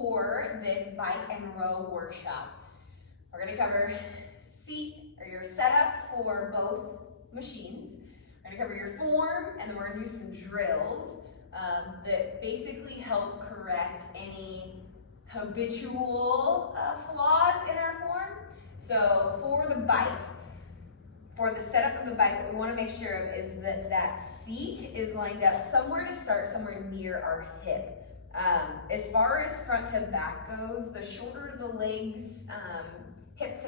for this bike and row workshop. We're going to cover seat or your setup for both machines. We're going to cover your form, and then we're going to do some drills that basically help correct any habitual flaws in our form. So for the bike, for the setup of the bike, what we want to make sure of is that that seat is lined up somewhere to start, somewhere near our hip. As far as front to back goes, the shorter the legs, hip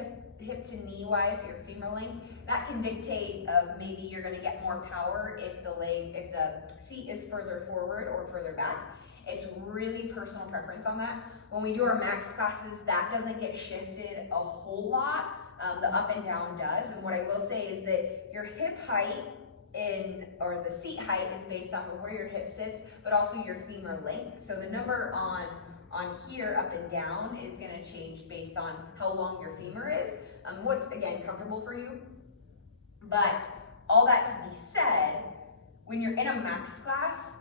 to knee wise, so your femur length, that can dictate maybe you're going to get more power if the seat is further forward or further back. It's really personal preference on that. When we do our max classes, that doesn't get shifted a whole lot. The up and down does. And what I will say is that your hip height or the seat height is based off of where your hip sits, but also your femur length. So the number on here up and down is going to change based on how long your femur is. What's again comfortable for you. But all that to be said, when you're in a max class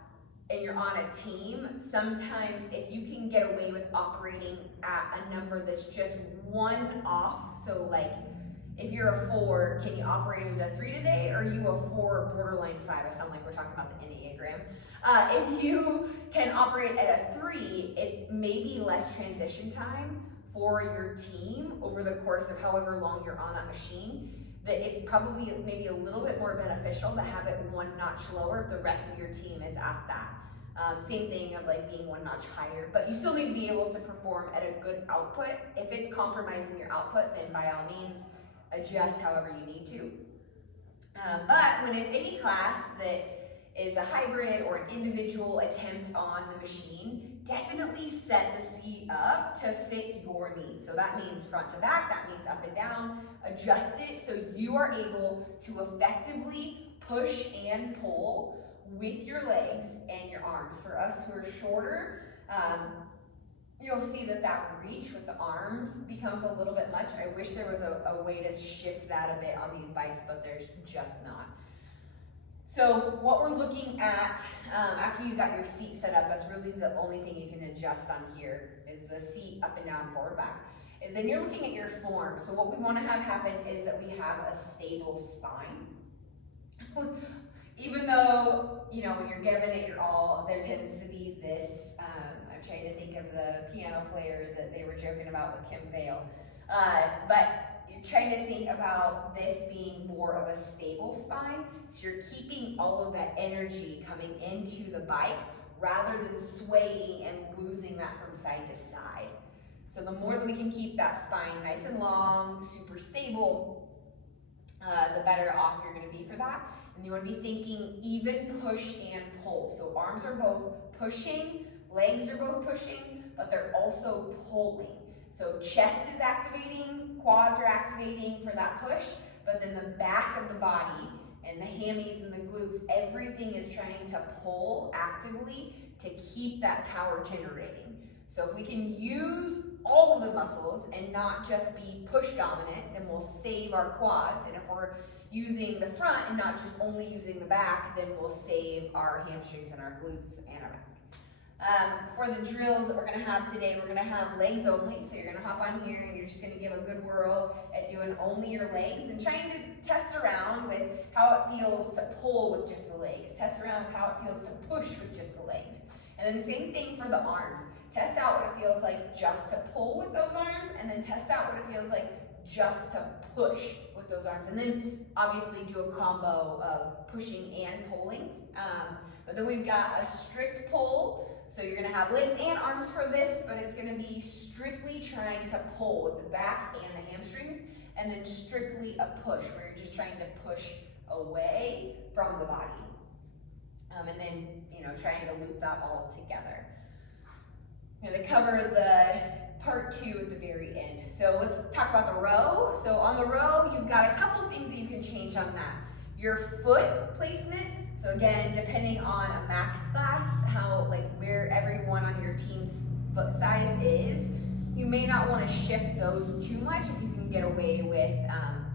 and you're on a team, sometimes if you can get away with operating at a number that's just one off, so like if you're a 4, can you operate at a 3 today, or are you a 4 borderline 5? I sound like we're talking about the Enneagram. If you can operate at a 3, it may be less transition time for your team over the course of however long you're on that machine, that it's probably maybe a little bit more beneficial to have it one notch lower if the rest of your team is at that. Same thing of like being one notch higher, but you still need to be able to perform at a good output. If it's compromising your output, then by all means, adjust however you need to. But when it's any class that is a hybrid or an individual attempt on the machine, definitely set the seat up to fit your needs. So that means front to back, that means up and down. Adjust it so you are able to effectively push and pull with your legs and your arms. For us who are shorter, you'll see that reach with the arms becomes a little bit much. I wish there was a way to shift that a bit on these bikes, but there's just not. So what we're looking at, after you got your seat set up, that's really the only thing you can adjust on here is the seat up and down, forward, back, is then you're looking at your form. So what we want to have happen is that we have a stable spine. Even though, you know, when you're giving it your all, there tends to be this, I'm trying to think of the piano player that they were joking about with Kim Vale, but you're trying to think about this being more of a stable spine, so you're keeping all of that energy coming into the bike rather than swaying and losing that from side to side. So the more that we can keep that spine nice and long, super stable, the better off you're going to be for that. And you want to be thinking even push and pull. So arms are both pushing, legs are both pushing, but they're also pulling. So chest is activating, quads are activating for that push, but then the back of the body and the hammies and the glutes, everything is trying to pull actively to keep that power generating. So if we can use all of the muscles and not just be push dominant, then we'll save our quads. And if we're using the front and not just only using the back, then we'll save our hamstrings and our glutes and our back. For the drills that we're going to have today, we're going to have legs only. So you're going to hop on here and you're just going to give a good whirl at doing only your legs and trying to test around with how it feels to pull with just the legs. Test around with how it feels to push with just the legs. And then the same thing for the arms. Test out what it feels like just to pull with those arms, and then test out what it feels like just to push with those arms. And then obviously do a combo of pushing and pulling. But then we've got a strict pull. So you're going to have legs and arms for this, but it's going to be strictly trying to pull with the back and the hamstrings, and then strictly a push where you're just trying to push away from the body. And then, you know, trying to loop that all together. I'm going to cover the part 2 at the very end. So let's talk about the row. So on the row, you've got a couple things that you can change on that. Your foot placement. So again, depending on a max class, how where everyone on your team's foot size is, you may not want to shift those too much if you can get away with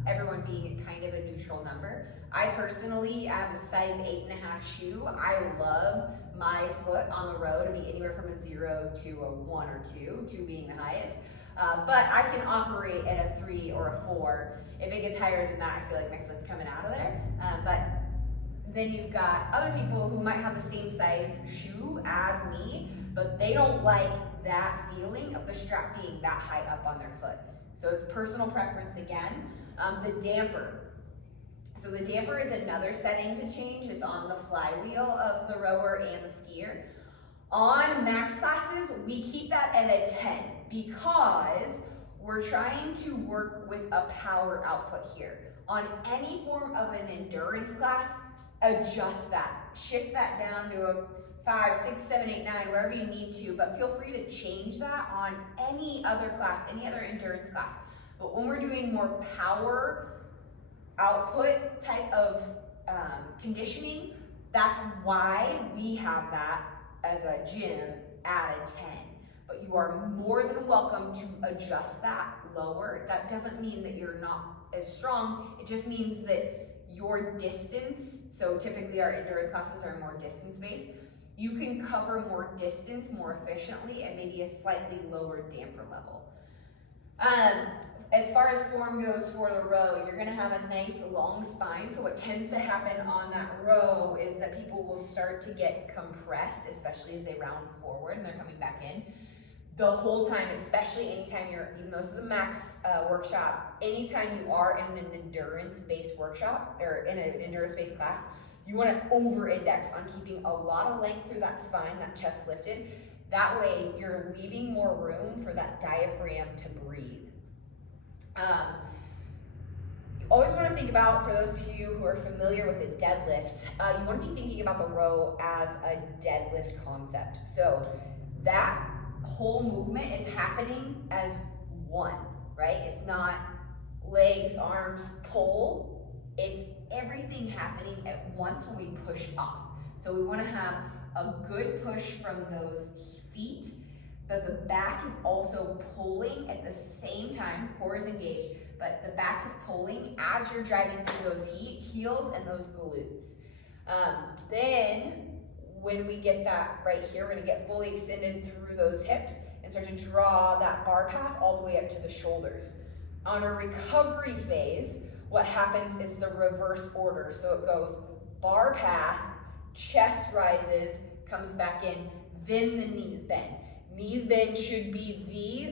everyone being kind of a neutral number. I personally have a size 8.5 shoe. I love my foot on the row to be anywhere from a 0 to a 1 or 2, 2 being the highest. But I can operate at a 3 or a 4. If it gets higher than that, I feel like my foot's coming out of there. But then you've got other people who might have the same size shoe as me, but they don't like that feeling of the strap being that high up on their foot. So it's personal preference again. The damper. So the damper is another setting to change. It's on the flywheel of the rower and the skier. On max classes, we keep that at a 10 because we're trying to work with a power output here. On any form of an endurance class, adjust that. Shift that down to a 5, 6, 7, 8, 9, wherever you need to, but feel free to change that on any other class, any other endurance class. But when we're doing more power output type of conditioning, that's why we have that as a gym at a 10. But you are more than welcome to adjust that lower. That doesn't mean that you're not as strong. It just means that your distance, so typically our endurance classes are more distance-based, you can cover more distance more efficiently and maybe a slightly lower damper level. As far as form goes for the row, you're gonna have a nice long spine. So what tends to happen on that row is that people will start to get compressed, especially as they round forward and they're coming back in. The whole time, especially anytime even though this is a max workshop, anytime you are in an endurance-based workshop or in an endurance-based class, you wanna over-index on keeping a lot of length through that spine, that chest lifted. That way, you're leaving more room for that diaphragm to breathe. You always want to think about, for those of you who are familiar with a deadlift, you want to be thinking about the row as a deadlift concept. So that whole movement is happening as one, right? It's not legs, arms, pull. It's everything happening at once when we push off. So we want to have a good push from those feet, but the back is also pulling at the same time. Core is engaged, but the back is pulling as you're driving through those heels and those glutes. Then when we get that right here, we're gonna get fully extended through those hips and start to draw that bar path all the way up to the shoulders. On a recovery phase, what happens is the reverse order. So it goes bar path, chest rises, comes back in, then the knees bend. Knees bend should be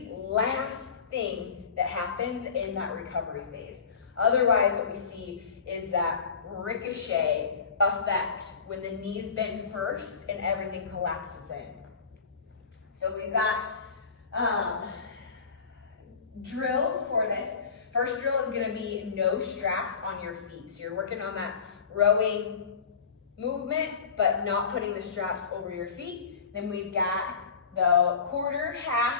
the last thing that happens in that recovery phase. Otherwise, what we see is that ricochet effect when the knees bend first and everything collapses in. So we've got drills for this. First drill is gonna be no straps on your feet. So you're working on that rowing movement, but not putting the straps over your feet. Then we've got the quarter, half,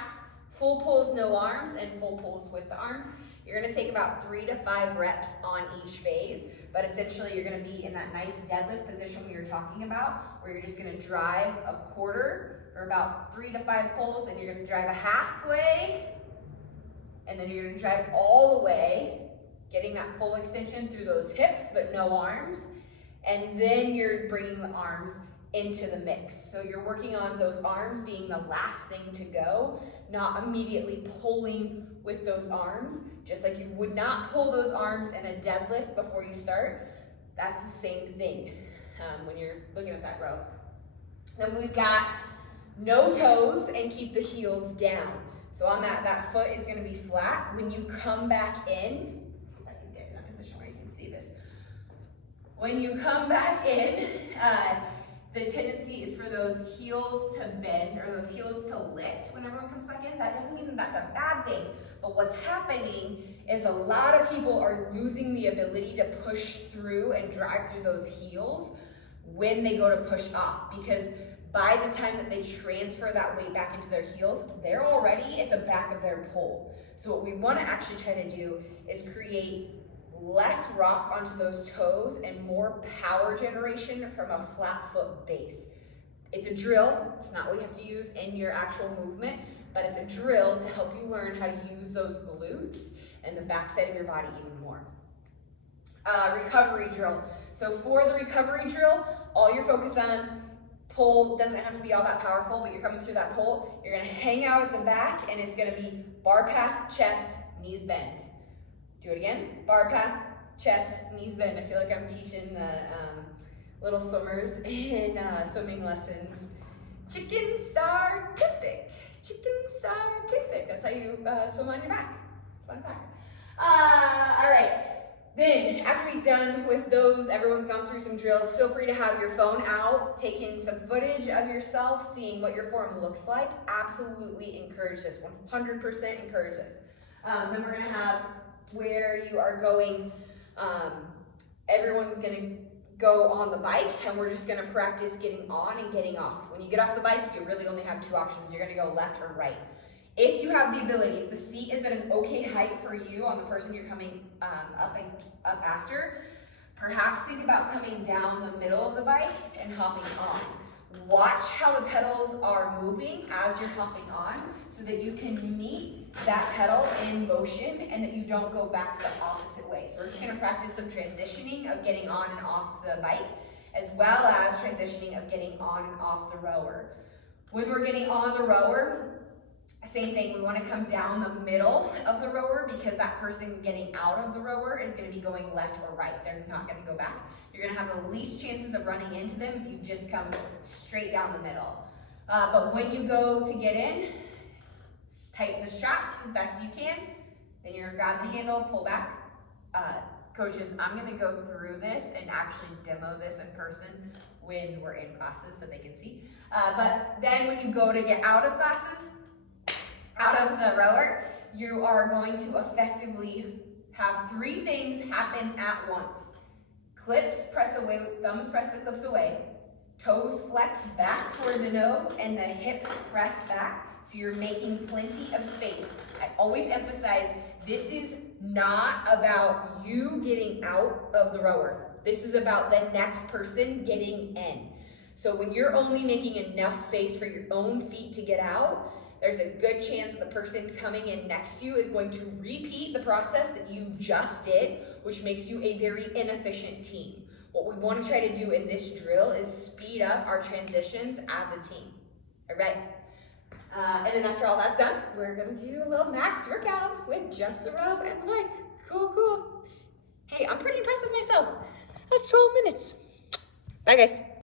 full pulls, no arms, and full pulls with the arms. You're gonna take about 3 to 5 reps on each phase, but essentially you're gonna be in that nice deadlift position we were talking about, where you're just gonna drive a quarter, or about 3 to 5 pulls, and you're gonna drive a halfway, and then you're gonna drive all the way, getting that full extension through those hips, but no arms, and then you're bringing the arms into the mix. So you're working on those arms being the last thing to go, not immediately pulling with those arms, just like you would not pull those arms in a deadlift before you start. That's the same thing when you're looking at that row. Then we've got no toes and keep the heels down. So on that foot is gonna be flat. When you come back in, let's see if I can get in a position where you can see this. When you come back in, the tendency is for those heels to bend or those heels to lift when everyone comes back in. That doesn't mean that that's a bad thing, but what's happening is a lot of people are losing the ability to push through and drive through those heels when they go to push off, because by the time that they transfer that weight back into their heels, they're already at the back of their pole. So what we want to actually try to do is create less rock onto those toes and more power generation from a flat foot base. It's a drill. It's not what you have to use in your actual movement, but it's a drill to help you learn how to use those glutes and the backside of your body even more. Recovery drill. So for the recovery drill, all you're focused on, Pull doesn't have to be all that powerful, but you're coming through that pull. You're gonna hang out at the back, and it's gonna be bar path, chest, knees bend. Do it again. Bar path, chest, knees bend. I feel like I'm teaching the little swimmers in swimming lessons. Chicken star toothpick. Chicken star toothpick. That's how you swim on your back. Fun fact. All right. Then, after we're done with those, everyone's gone through some drills, feel free to have your phone out, taking some footage of yourself, seeing what your form looks like. Absolutely encourage this, 100% encourage this. Then we're gonna have where you are going, everyone's gonna go on the bike, and we're just gonna practice getting on and getting off. When you get off the bike, you really only have two options. You're gonna go left or right. If you have the ability, if the seat is at an okay height for you on the person you're coming up after, perhaps think about coming down the middle of the bike and hopping on. Watch how the pedals are moving as you're hopping on so that you can meet that pedal in motion and that you don't go back the opposite way. So we're just gonna practice some transitioning of getting on and off the bike, as well as transitioning of getting on and off the rower. When we're getting on the rower, same thing, we want to come down the middle of the rower because that person getting out of the rower is going to be going left or right. They're not going to go back. You're going to have the least chances of running into them if you just come straight down the middle. But when you go to get in, tighten the straps as best you can. Then you're going to grab the handle, pull back. Coaches, I'm going to go through this and actually demo this in person when we're in classes so they can see. But then when you go to get out of classes, out of the rower, you are going to effectively have three things happen at once. Clips press away, thumbs press the clips away, toes flex back toward the nose, and the hips press back, so you're making plenty of space. I always emphasize, this is not about you getting out of the rower. This is about the next person getting in. So when you're only making enough space for your own feet to get out, there's a good chance that the person coming in next to you is going to repeat the process that you just did, which makes you a very inefficient team. What we want to try to do in this drill is speed up our transitions as a team. All right? And then after all that's done, we're going to do a little max workout with just the rope and the bike. Cool, cool. Hey, I'm pretty impressed with myself. That's 12 minutes. Bye, guys.